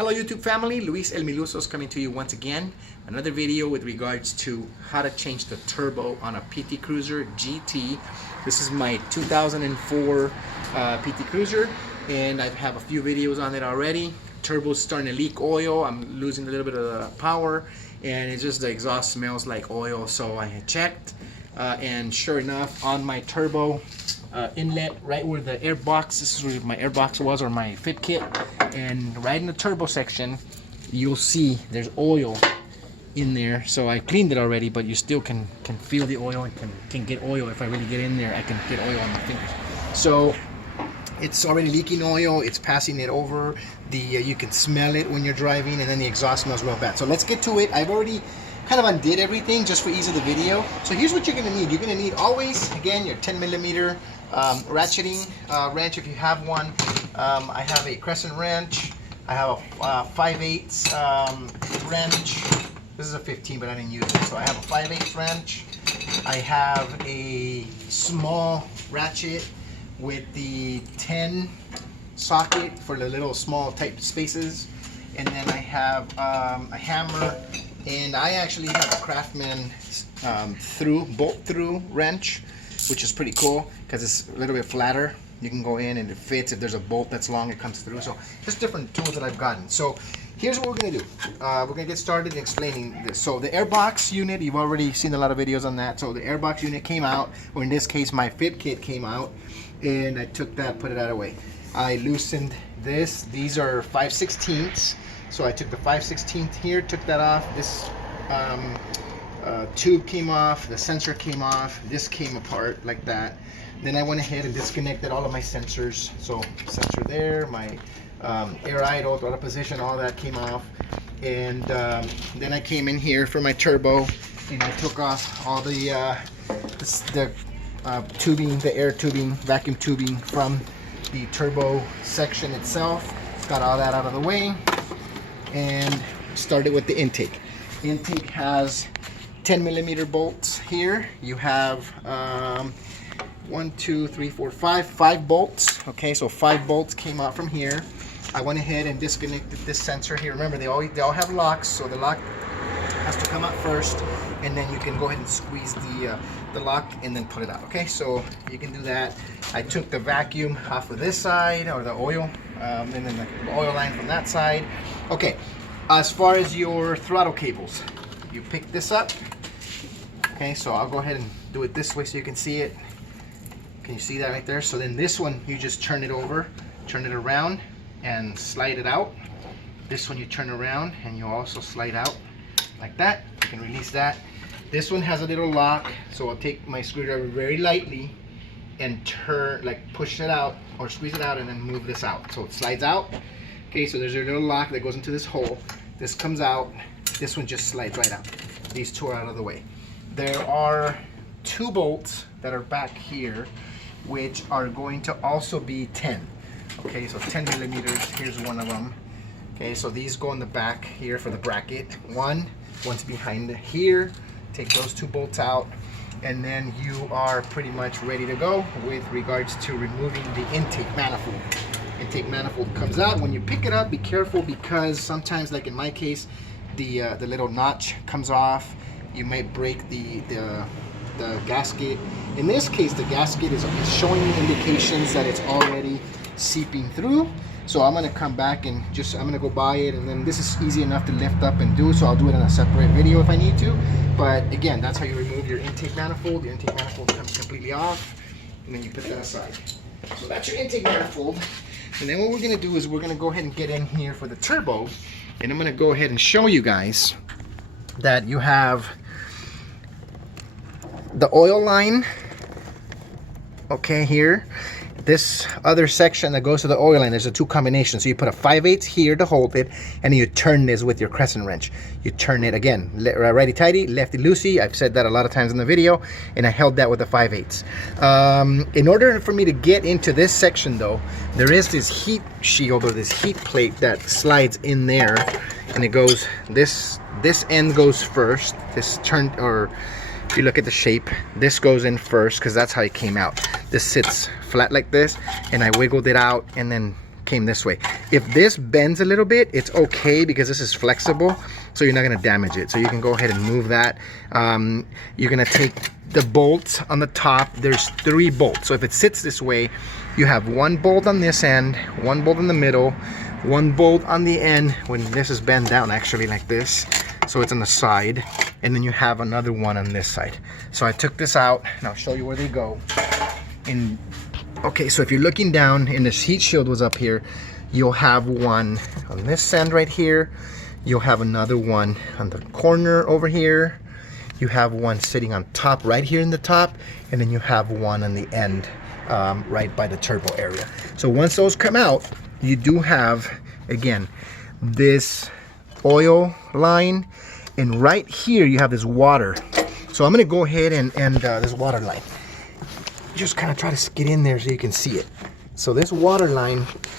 Hello YouTube family, Luis El Milusos coming to you once again. Another video with regards to how to change the turbo on a PT Cruiser GT. This is my 2004 PT Cruiser and I have a few videos on it already. Turbo's starting to leak oil, I'm losing a little bit of the power, and it's just the exhaust smells like oil. So I had checked and sure enough, on my turbo inlet, right where the air box, this is where my air box was, or my fit kit, and right in the turbo section you'll see there's oil in there. So I cleaned it already, but you still can feel the oil and can get oil. If I really get in there, I can get oil on my fingers. So it's already leaking oil, it's passing it over. You can smell it when you're driving, and then the exhaust smells real bad. So let's get to it. I've already kind of undid everything just for ease of the video. So here's what you're going to need. You're going to need always, again, your 10mm ratcheting wrench if you have one. I have a crescent wrench. I have a 5/8 wrench. This is a 15, but I didn't use it. So I have a 5/8 wrench. I have a small ratchet with the 10 socket for the little small type spaces. And then I have a hammer. And I actually have a Craftsman bolt through wrench, which is pretty cool because it's a little bit flatter. You can go in and it fits. If there's a bolt that's long, it comes through. So just different tools that I've gotten. So here's what we're gonna do. We're gonna get started explaining this. So the airbox unit, you've already seen a lot of videos on that. So the airbox unit came out, or in this case my fit kit came out, and I took that, put it out of the way. I loosened this. These are 5/16. So I took the 5/16 here, took that off. This tube came off, the sensor came off, this came apart like that. Then I went ahead and disconnected all of my sensors. So sensor there, my air idle, throttle position, all that came off. And then I came in here for my turbo, and I took off all the tubing, the air tubing, vacuum tubing from the turbo section itself. Got all that out of the way and started with the intake. Intake has 10mm bolts here. You have 1, 2, 3, 4, 5 bolts. Okay, so 5 bolts came out from here. I went ahead and disconnected this sensor here. Remember, they all have locks, so the lock has to come out first, and then you can go ahead and squeeze the lock and then put it out. Okay, so you can do that. I took the vacuum off of this side, or the oil, and then the oil line from that side. Okay, as far as your throttle cables, you pick this up. Okay, so I'll go ahead and do it this way so you can see it. Can you see that right there? So then this one, you just turn it over, turn it around, and slide it out. This one you turn around and you also slide out like that. You can release that. This one has a little lock, so I'll take my screwdriver very lightly and turn, like push it out or squeeze it out, and then move this out. So it slides out. Okay, so there's a little lock that goes into this hole. This comes out. This one just slides right out. These two are out of the way. There are 2 bolts that are back here, which are going to also be 10. Okay, so 10mm. Here's one of them. Okay, so these go in the back here for the bracket. One's behind here. Take those 2 bolts out, and then you are pretty much ready to go with regards to removing the intake manifold. Intake manifold comes out. When you pick it up, be careful, because sometimes, like in my case, the little notch comes off. You might break the gasket. In this case, the gasket is showing indications that it's already seeping through. So I'm going to come back and I'm going to go buy it, and then this is easy enough to lift up and do, so I'll do it in a separate video if I need to. But again, that's how you remove your intake manifold. Your intake manifold comes completely off, and then you put that aside. So that's your intake manifold. And then what we're going to do is we're going to go ahead and get in here for the turbo, and I'm going to go ahead and show you guys that you have the oil line, okay, here. This other section that goes to the oil line, there's a 2 combinations. So you put a 5/8 here to hold it, and then you turn this with your crescent wrench. You turn it again, righty tighty, lefty loosey. I've said that a lot of times in the video, and I held that with a 5/8. In order for me to get into this section though, there is this heat shield, or this heat plate that slides in there, and it goes, this end goes first. This turn, or if you look at the shape, this goes in first because that's how it came out. This sits flat like this, and I wiggled it out and then came this way. If this bends a little bit, it's okay because this is flexible, so you're not gonna damage it. So you can go ahead and move that. You're gonna take the bolts on the top. There's 3 bolts. So if it sits this way, you have 1 bolt on this end, 1 bolt in the middle, 1 bolt on the end when this is bent down, actually, like this. So it's on the side, and then you have another one on this side. So I took this out, and I'll show you where they go. Okay, so if you're looking down and this heat shield was up here, you'll have one on this end right here. You'll have another one on the corner over here. You have one sitting on top right here in the top, and then you have one on the end right by the turbo area. So once those come out, you do have, again, this oil line, and right here you have this water. So I'm gonna go ahead and this water line, just kind of try to get in there so you can see it. So this water line